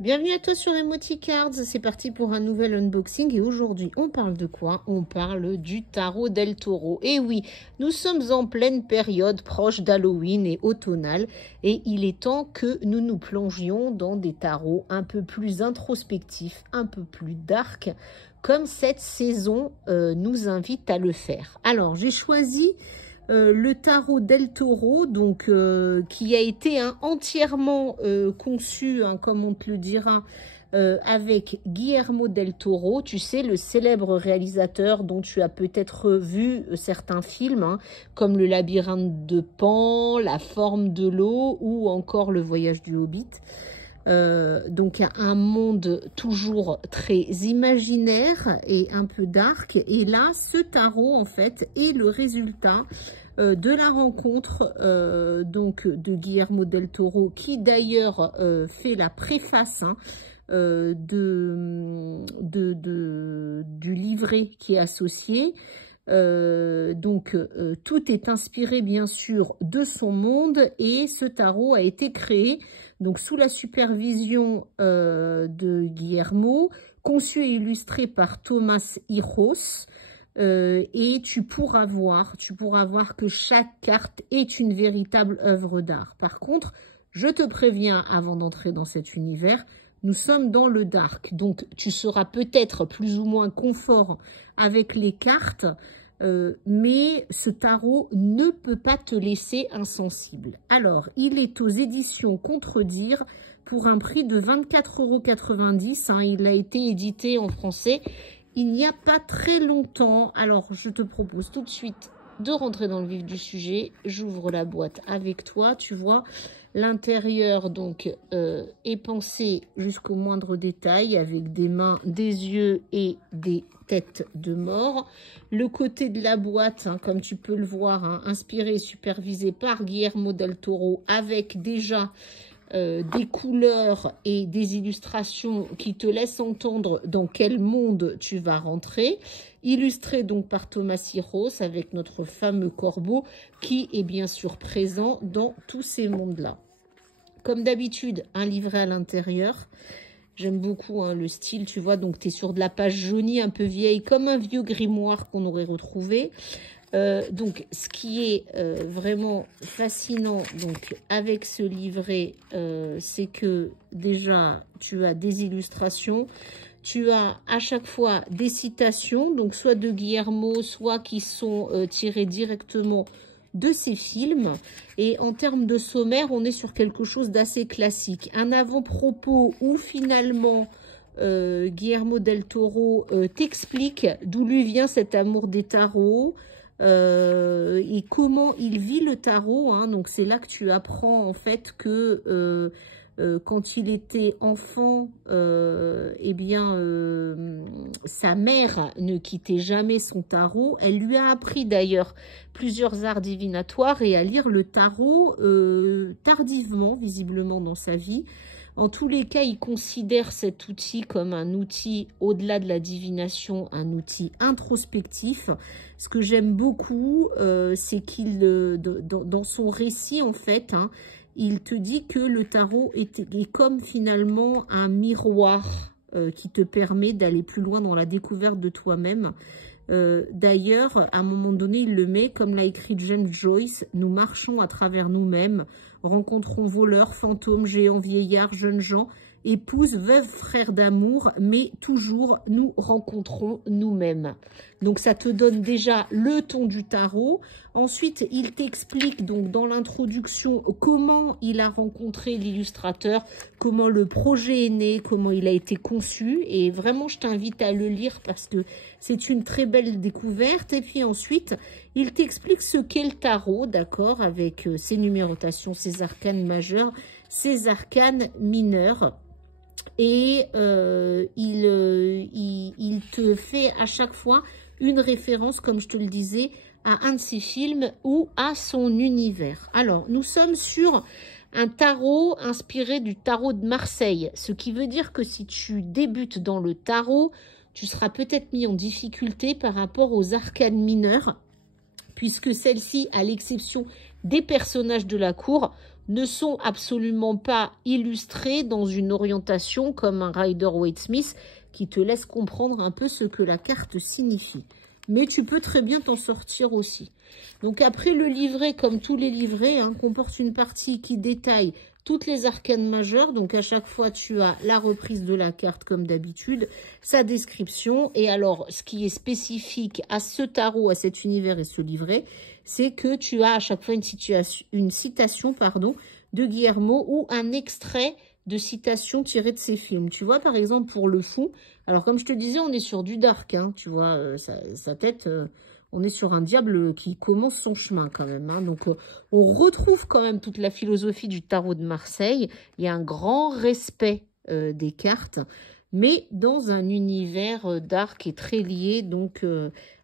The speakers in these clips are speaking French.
Bienvenue à toi sur Emoticards, c'est parti pour un nouvel unboxing et aujourd'hui on parle de quoi? On parle du tarot del Toro. Et oui, nous sommes en pleine période proche d'Halloween et automnale et il est temps que nous nous plongions dans des tarots un peu plus introspectifs, un peu plus dark, comme cette saison nous invite à le faire. Alors j'ai choisi le tarot del Toro, donc qui a été entièrement conçu, comme on te le dira, avec Guillermo del Toro, tu sais, le célèbre réalisateur dont tu as peut-être vu certains films, comme Le Labyrinthe de Pan, La Forme de l'eau ou encore Le Voyage du Hobbit. Donc un monde toujours très imaginaire et un peu dark, et là ce tarot en fait est le résultat de la rencontre donc de Guillermo del Toro, qui d'ailleurs fait la préface du livret qui est associé. Tout est inspiré bien sûr de son monde, et ce tarot a été créé donc sous la supervision de Guillermo, conçu et illustré par Thomas Hiros, et tu pourras voir que chaque carte est une véritable œuvre d'art. Par contre, je te préviens avant d'entrer dans cet univers, nous sommes dans le dark, donc tu seras peut-être plus ou moins confort avec les cartes, mais ce tarot ne peut pas te laisser insensible. Alors, il est aux éditions Contredire pour un prix de 24,90 €. Il a été édité en français il n'y a pas très longtemps. Alors, je te propose tout de suite de rentrer dans le vif du sujet. J'ouvre la boîte avec toi, tu vois. L'intérieur donc est pensé jusqu'au moindre détail, avec des mains, des yeux et des têtes de mort. Le côté de la boîte, comme tu peux le voir, inspiré et supervisé par Guillermo del Toro, avec déjà des couleurs et des illustrations qui te laissent entendre dans quel monde tu vas rentrer. Illustré donc par Thomas Hiros, avec notre fameux corbeau qui est bien sûr présent dans tous ces mondes-là. Comme d'habitude, un livret à l'intérieur. J'aime beaucoup le style, tu vois, donc tu es sur de la page jaunie, un peu vieille, comme un vieux grimoire qu'on aurait retrouvé. Donc, ce qui est vraiment fascinant donc avec ce livret, c'est que déjà, tu as des illustrations, tu as à chaque fois des citations, donc soit de Guillermo, soit qui sont tirées directement de ses films. Et en termes de sommaire, on est sur quelque chose d'assez classique. Un avant-propos où finalement Guillermo del Toro t'explique d'où lui vient cet amour des tarots, et comment il vit le tarot, donc c'est là que tu apprends en fait que quand il était enfant, sa mère ne quittait jamais son tarot. Elle lui a appris d'ailleurs plusieurs arts divinatoires et à lire le tarot tardivement, visiblement dans sa vie. En tous les cas, il considère cet outil comme un outil, au-delà de la divination, un outil introspectif. Ce que j'aime beaucoup, c'est qu'il, dans son récit, en fait, il te dit que le tarot est comme finalement un miroir qui te permet d'aller plus loin dans la découverte de toi-même. D'ailleurs, à un moment donné, il le met, comme l'a écrit James Joyce, nous marchons à travers nous-mêmes, rencontrons voleurs, fantômes, géants, vieillards, jeunes gens, épouses, veuves, frères d'amour, mais toujours nous rencontrons nous-mêmes. Donc ça te donne déjà le ton du tarot. Ensuite, il t'explique donc dans l'introduction comment il a rencontré l'illustrateur, comment le projet est né, comment il a été conçu. Et vraiment, je t'invite à le lire parce que c'est une très belle découverte. Et puis ensuite, il t'explique ce qu'est le tarot, d'accord, avec ses numérotations, ses arcanes majeures, ses arcanes mineures. Et il te fait à chaque fois une référence, comme je te le disais, à un de ses films ou à son univers. Alors, nous sommes sur un tarot inspiré du tarot de Marseille, ce qui veut dire que si tu débutes dans le tarot, tu seras peut-être mis en difficulté par rapport aux arcanes mineures, puisque celles-ci, à l'exception des personnages de la cour, ne sont absolument pas illustrés dans une orientation comme un Rider-Waite-Smith qui te laisse comprendre un peu ce que la carte signifie. Mais tu peux très bien t'en sortir aussi. Donc après, le livret, comme tous les livrets, hein, comporte une partie qui détaille toutes les arcanes majeures. Donc à chaque fois, tu as la reprise de la carte comme d'habitude, sa description. Et alors, ce qui est spécifique à ce tarot, à cet univers et ce livret, c'est que tu as à chaque fois une citation de Guillermo ou un extrait de citations tirées de ses films. Tu vois, par exemple, pour le fou, alors comme je te disais, on est sur du dark, hein, tu vois, sa tête, on est sur un diable qui commence son chemin quand même. Hein, donc, on retrouve quand même toute la philosophie du tarot de Marseille. Il y a un grand respect des cartes, mais dans un univers dark et très lié donc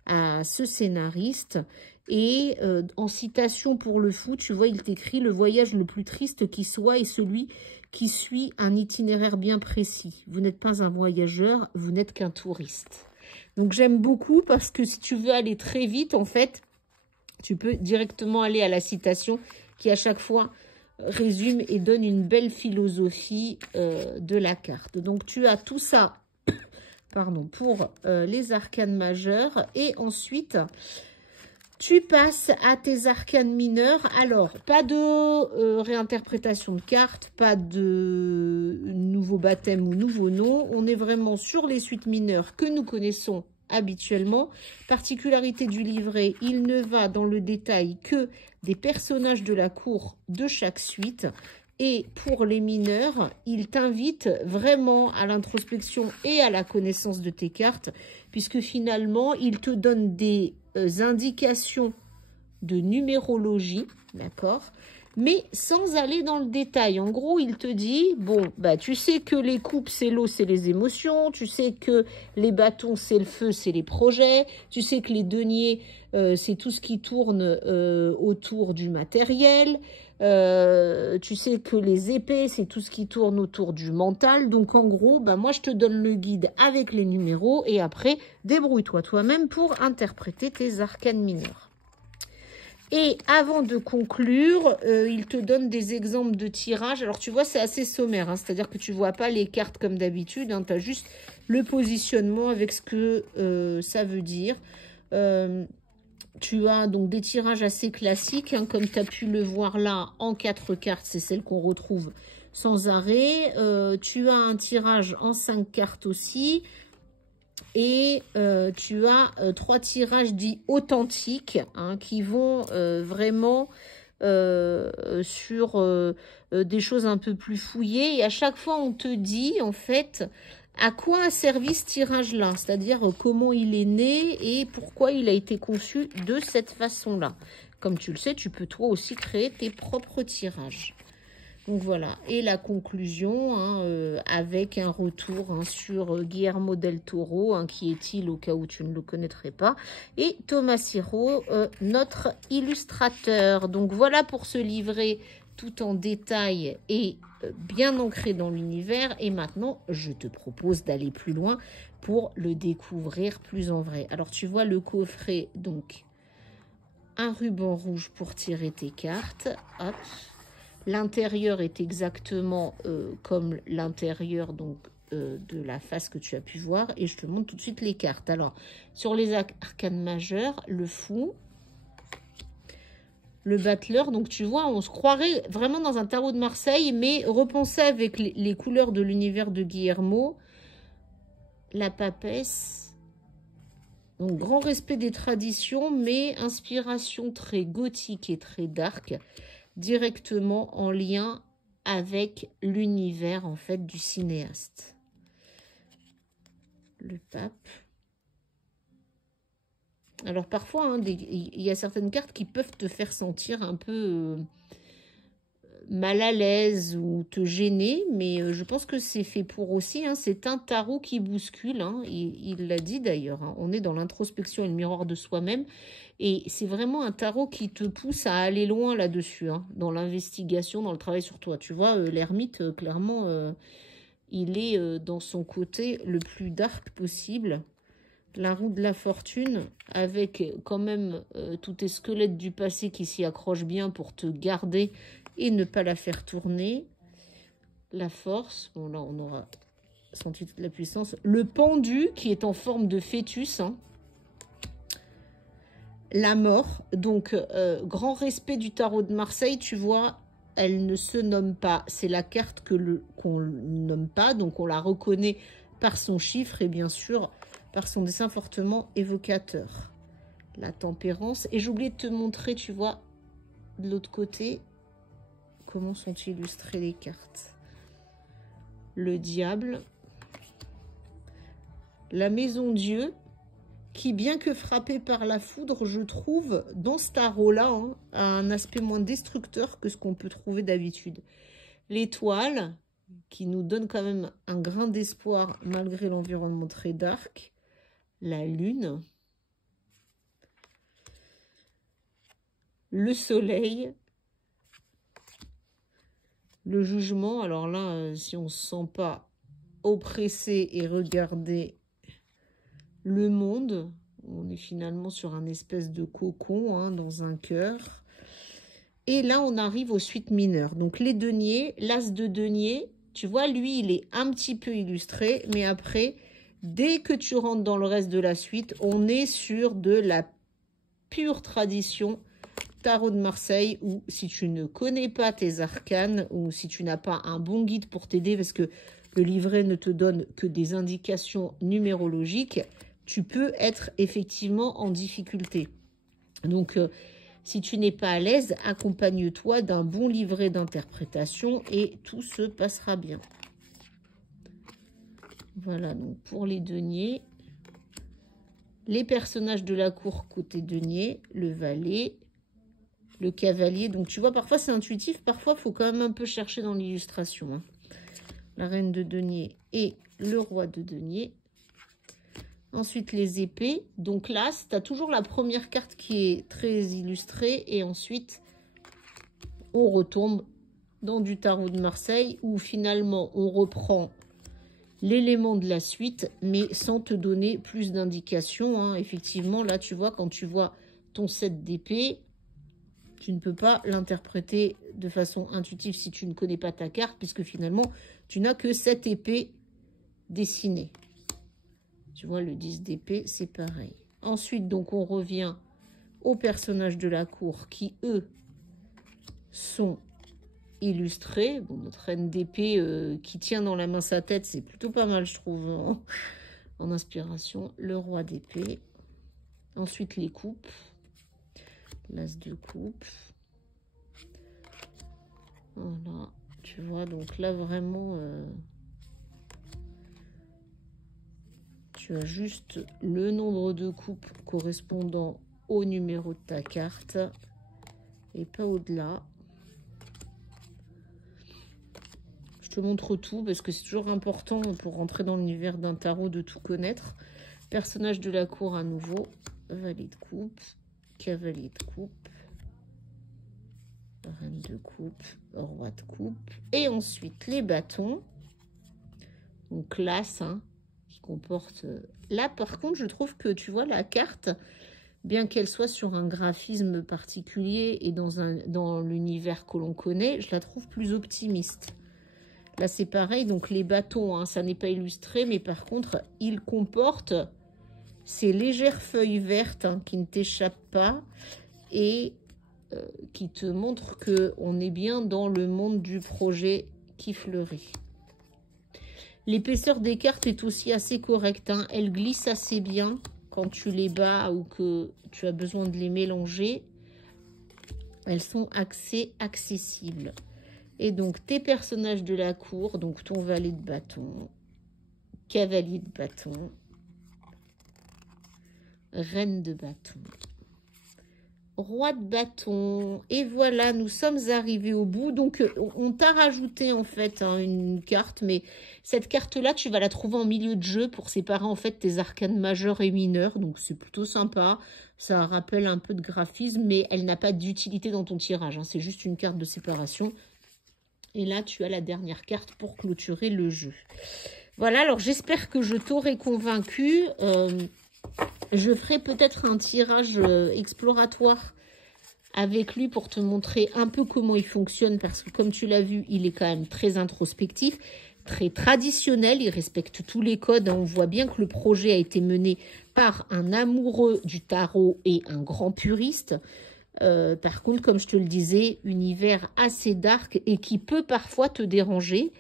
à ce scénariste. Et en citation pour le fou, tu vois, il t'écrit « Le voyage le plus triste qui soit est celui qui suit un itinéraire bien précis. Vous n'êtes pas un voyageur, vous n'êtes qu'un touriste. » Donc, j'aime beaucoup parce que si tu veux aller très vite, en fait, tu peux directement aller à la citation qui, à chaque fois, résume et donne une belle philosophie de la carte. Donc, tu as tout ça pardon, pour les arcanes majeures. Et ensuite, tu passes à tes arcanes mineures. Alors, pas de réinterprétation de cartes, pas de nouveau baptême ou nouveau nom. On est vraiment sur les suites mineures que nous connaissons habituellement. Particularité du livret, il ne va dans le détail que des personnages de la cour de chaque suite. Et pour les mineurs, il t'invite vraiment à l'introspection et à la connaissance de tes cartes, puisque finalement, il te donne des indications de numérologie, d'accord, mais sans aller dans le détail. En gros, il te dit, bon, bah, tu sais que les coupes, c'est l'eau, c'est les émotions, tu sais que les bâtons, c'est le feu, c'est les projets, tu sais que les deniers, c'est tout ce qui tourne autour du matériel, tu sais que les épées, c'est tout ce qui tourne autour du mental. Donc, en gros, bah, moi, je te donne le guide avec les numéros et après, débrouille-toi toi-même pour interpréter tes arcanes mineurs. Et avant de conclure, il te donne des exemples de tirage. Alors, tu vois, c'est assez sommaire, hein, c'est-à-dire que tu ne vois pas les cartes comme d'habitude. Hein, tu as juste le positionnement avec ce que ça veut dire. Tu as donc des tirages assez classiques, hein, comme tu as pu le voir là, en 4 cartes. C'est celle qu'on retrouve sans arrêt. Tu as un tirage en 5 cartes aussi. Et tu as 3 tirages dits authentiques, hein, qui vont vraiment sur des choses un peu plus fouillées. Et à chaque fois, on te dit, en fait, à quoi a servi ce tirage-là, c'est-à-dire comment il est né et pourquoi il a été conçu de cette façon-là. Comme tu le sais, tu peux toi aussi créer tes propres tirages. Donc voilà, et la conclusion, hein, avec un retour, hein, sur Guillermo del Toro, hein, qui est-il au cas où tu ne le connaîtrais pas, et Tomasiro, notre illustrateur. Donc voilà pour ce livret tout en détail et bien ancré dans l'univers. Et maintenant, je te propose d'aller plus loin pour le découvrir plus en vrai. Alors tu vois le coffret, donc un ruban rouge pour tirer tes cartes, hop. L'intérieur est exactement comme l'intérieur donc de la face que tu as pu voir. Et je te montre tout de suite les cartes. Alors, sur les arcanes majeures, le fou, le battleur. Donc, tu vois, on se croirait vraiment dans un tarot de Marseille, mais repensé avec les couleurs de l'univers de Guillermo. La papesse. Donc, grand respect des traditions, mais inspiration très gothique et très dark, directement en lien avec l'univers, en fait, du cinéaste. Le pape. Alors, parfois, hein, il y a certaines cartes qui peuvent te faire sentir un peu mal à l'aise ou te gêner, mais je pense que c'est fait pour aussi. Hein, c'est un tarot qui bouscule, hein, il l'a dit d'ailleurs. Hein, on est dans l'introspection et le miroir de soi-même. Et c'est vraiment un tarot qui te pousse à aller loin là-dessus, hein, dans l'investigation, dans le travail sur toi. Tu vois, l'ermite, clairement, il est dans son côté le plus dark possible. La roue de la fortune, avec quand même tous tes squelettes du passé qui s'y accrochent bien pour te garder et ne pas la faire tourner. La force, bon là on aura senti toute la puissance. Le pendu qui est en forme de fœtus, hein. La mort, donc grand respect du tarot de Marseille, tu vois, elle ne se nomme pas. C'est la carte qu'on ne nomme pas, donc on la reconnaît par son chiffre et bien sûr par son dessin fortement évocateur. La tempérance. Et j'ai oublié de te montrer, tu vois, de l'autre côté, comment sont illustrées les cartes. Le diable. La maison Dieu. Qui, bien que frappé par la foudre, je trouve, dans ce tarot-là, hein, a un aspect moins destructeur que ce qu'on peut trouver d'habitude. L'étoile, qui nous donne quand même un grain d'espoir malgré l'environnement très dark. La lune. Le soleil. Le jugement. Alors là, si on ne se sent pas oppressé et regardé le monde, on est finalement sur un espèce de cocon, hein, dans un cœur. Et là, on arrive aux suites mineures. Donc, les deniers, l'as de denier, tu vois, lui, il est un petit peu illustré. Mais après, dès que tu rentres dans le reste de la suite, on est sur de la pure tradition tarot de Marseille, où si tu ne connais pas tes arcanes, ou si tu n'as pas un bon guide pour t'aider, parce que le livret ne te donne que des indications numérologiques, tu peux être effectivement en difficulté. Donc, si tu n'es pas à l'aise, accompagne-toi d'un bon livret d'interprétation et tout se passera bien. Voilà, donc pour les deniers, les personnages de la cour côté denier, le valet, le cavalier. Donc, tu vois, parfois c'est intuitif, parfois il faut quand même un peu chercher dans l'illustration, hein. La reine de denier et le roi de denier. Ensuite, les épées. Donc là, tu as toujours la première carte qui est très illustrée. Et ensuite, on retombe dans du tarot de Marseille où finalement, on reprend l'élément de la suite, mais sans te donner plus d'indications, hein. Effectivement, là, tu vois, quand tu vois ton 7 d'épée, tu ne peux pas l'interpréter de façon intuitive si tu ne connais pas ta carte, puisque finalement, tu n'as que 7 épées dessinées. Tu vois, le 10 d'épée, c'est pareil. Ensuite, donc, on revient aux personnages de la cour qui, eux, sont illustrés. Bon, notre reine d'épée qui tient dans la main sa tête, c'est plutôt pas mal, je trouve, hein, en inspiration. Le roi d'épée. Ensuite, les coupes. L'as de coupe. Voilà, tu vois, donc là, vraiment... tu as juste le nombre de coupes correspondant au numéro de ta carte et pas au-delà. Je te montre tout parce que c'est toujours important pour rentrer dans l'univers d'un tarot de tout connaître. Personnage de la cour à nouveau, valet de coupe, cavalier de coupe, reine de coupe, roi de coupe. Et ensuite les bâtons. Donc l'as, hein, qui comporte... Là, par contre, je trouve que, tu vois, la carte, bien qu'elle soit sur un graphisme particulier et dans l'univers que l'on connaît, je la trouve plus optimiste. Là, c'est pareil, donc les bâtons, hein, ça n'est pas illustré, mais par contre, ils comportent ces légères feuilles vertes, hein, qui ne t'échappent pas et qui te montrent qu'on est bien dans le monde du projet qui fleurit. L'épaisseur des cartes est aussi assez correcte, hein. Elle glisse assez bien quand tu les bats ou que tu as besoin de les mélanger. Elles sont assez accessibles. Et donc, tes personnages de la cour, donc ton valet de bâton, cavalier de bâton, reine de bâton, roi de bâton. Et voilà, nous sommes arrivés au bout. Donc, on t'a rajouté en fait, hein, une carte, mais cette carte-là, tu vas la trouver en milieu de jeu pour séparer en fait tes arcanes majeurs et mineurs. Donc, c'est plutôt sympa. Ça rappelle un peu de graphisme, mais elle n'a pas d'utilité dans ton tirage, hein. C'est juste une carte de séparation. Et là, tu as la dernière carte pour clôturer le jeu. Voilà, alors j'espère que je t'aurai convaincu. Je ferai peut-être un tirage exploratoire avec lui pour te montrer un peu comment il fonctionne, parce que comme tu l'as vu, il est quand même très introspectif, très traditionnel, il respecte tous les codes. On voit bien que le projet a été mené par un amoureux du tarot et un grand puriste. Par contre, comme je te le disais, univers assez dark et qui peut parfois te déranger.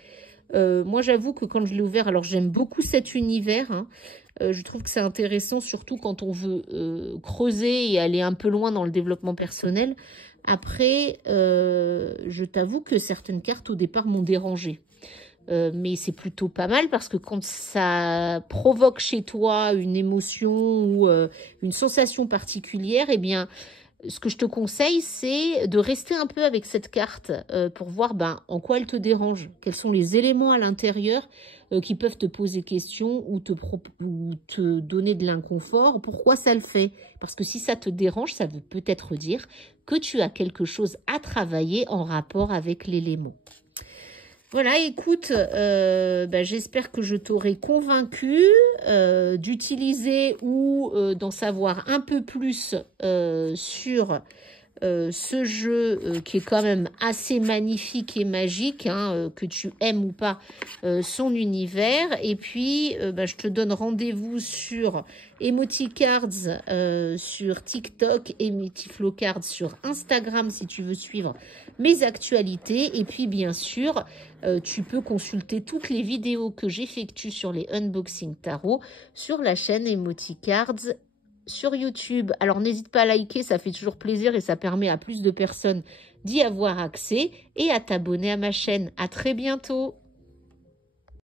Moi, j'avoue que quand je l'ai ouvert, alors j'aime beaucoup cet univers, hein. Je trouve que c'est intéressant, surtout quand on veut creuser et aller un peu loin dans le développement personnel. Après, je t'avoue que certaines cartes au départ m'ont dérangée. Mais c'est plutôt pas mal parce que quand ça provoque chez toi une émotion ou une sensation particulière, eh bien, ce que je te conseille, c'est de rester un peu avec cette carte pour voir en quoi elle te dérange, quels sont les éléments à l'intérieur qui peuvent te poser question ou te donner de l'inconfort, pourquoi ça le fait. Parce que si ça te dérange, ça veut peut-être dire que tu as quelque chose à travailler en rapport avec l'élément. Voilà, écoute, j'espère que je t'aurai convaincu d'utiliser ou d'en savoir un peu plus sur ce jeu qui est quand même assez magnifique et magique, hein, que tu aimes ou pas son univers. Et puis, je te donne rendez-vous sur Emoticards sur TikTok, Emotiflowcards sur Instagram si tu veux suivre mes actualités. Et puis, bien sûr, tu peux consulter toutes les vidéos que j'effectue sur les unboxing tarot sur la chaîne Emoticards sur YouTube. Alors, n'hésite pas à liker, ça fait toujours plaisir et ça permet à plus de personnes d'y avoir accès et à t'abonner à ma chaîne. À très bientôt!